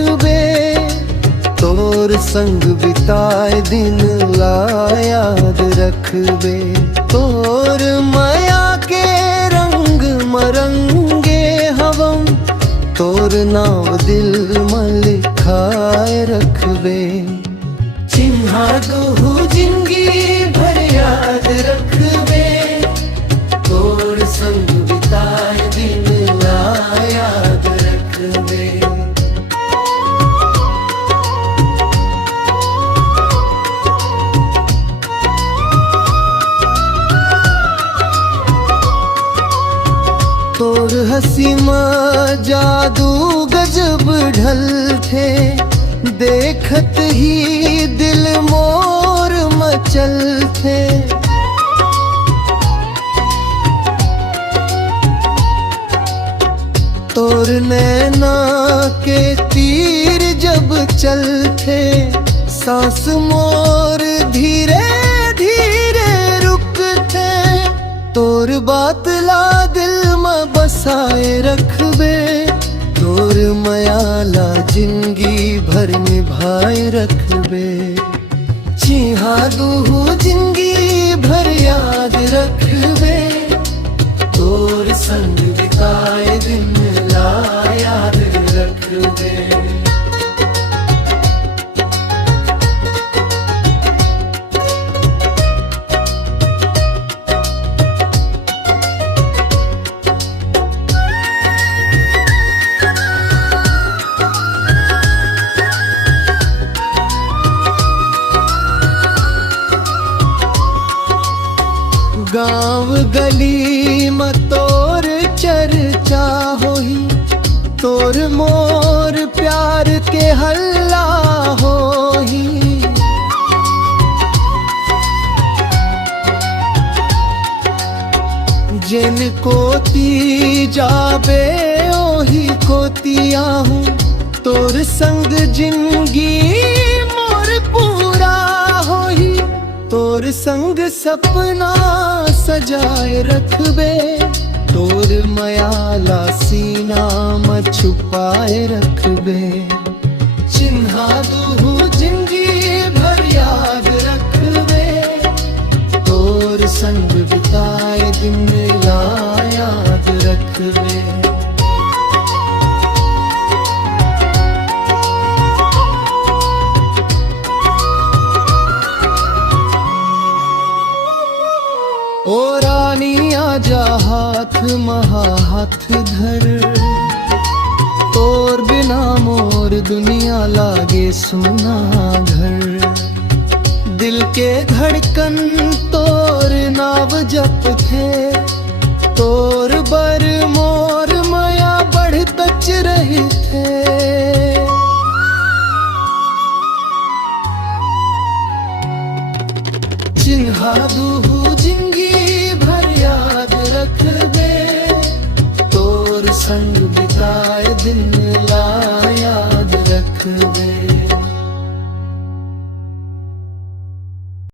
रखबे। तोर संग बिताए दिन ला याद रखबे। तोर माया के रंग मरंगे हवम, तोर नाव दिल में लिखाए रखबे। चिन्हा दो जिंदगी भर याद रखबे। तोर संग बिताए दिन ला याद रखबे। तोर हंसी में जादू गजब ढल थे। देखत ही दिल मोर मचल थे। तोर नैना के तीर जब चल थे, सांस मोर धीरे धीरे रुक थे। तोर बात ला दिल में बसाए रखबे। तोर मयाला जिंदगी भर निभाए रखबे। चिन्हा दू जिंदगी भर याद रखबे। तोर संग बिताए दिन ला याद रखबे। गाँव गली में तोर चर्चा होही। तोर मोर प्यार के हल्ला होही। जिन कोती जाबे ओही कोती आहूँ। तोर संग जिंदगी मोर पूरा होही। तोर संग सपना सजाए रखबे। तोर मयाला सीना में छुपाए रखबे। चिन्हा दू जिंदगी भर याद रखबे। तोर संग बिताए दिन ला याद रखबे। ओ रानी आजा हाथ महा हाथ धर। तोर बिना मोर दुनिया लागे सुना घर। दिल के धड़कन तोर नाव जप थे।